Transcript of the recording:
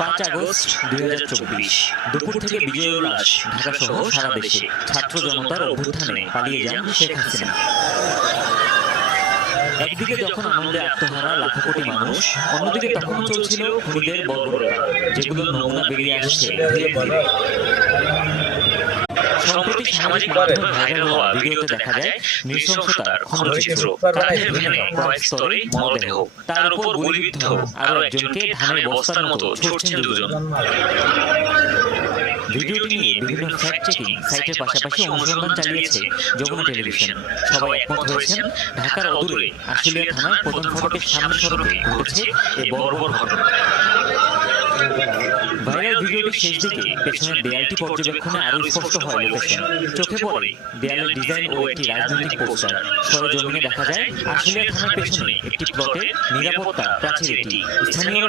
5 August 2024 দুপুর থেকে বিজয় উল্লাস ঢাকাসহ সারা দেশে ছাত্র জনতার অভ্যুত্থানে পালিয়ে যান শেখ হাসিনা। একদিকে যখন আনন্দে আত্মহারা লাখো কোটি মানুষ, অন্যদিকে তখনও চলছিল খুনিদের বর্বরতা, যেগুলো নমুনা বেরিয়ে আসছে ধীরে ধীরে। সম্প্রতি সামাজিক মাধ্যমে ভাইরাল হওয়া ভিডিওতে দেখা যায় নৃশংসতার ক্ষণচিত্র। কাঁধে ভেঙে কয়েক স্তরে মরদেহ, তার উপর গুলিবিদ্ধ আরো একজনকে ধানের বস্তার মতো ছুটছেন দুজন। ভিডিওটি নিয়ে বিভিন্ন ফ্যাক্ট চেকিং সাইটের পাশাপাশি অনুসন্ধান চালিয়েছে যমুনা টেলিভিশন। সবাই একমত হয়েছেন, ঢাকার অদূরে আশুলিয়া থানার প্রধান ফটকের সামনে সড়কে ঘটেছে এই বর্বর ঘটনা। ভাইরাল ভিডিওটির শেষ দিকে পেছনের দেয়ালটি পর্যবেক্ষণে আরো স্পষ্ট হয় লোকেশন। চোখে পড়ে দেয়ালের ডিজাইন ও একটি রাজনৈতিক পোস্টার। সরেজমিনে দেখা যায় আশুলিয়া থানার পেছনে একটি প্লটের নিরাপত্তা প্রাচীর এটি। স্থানীয়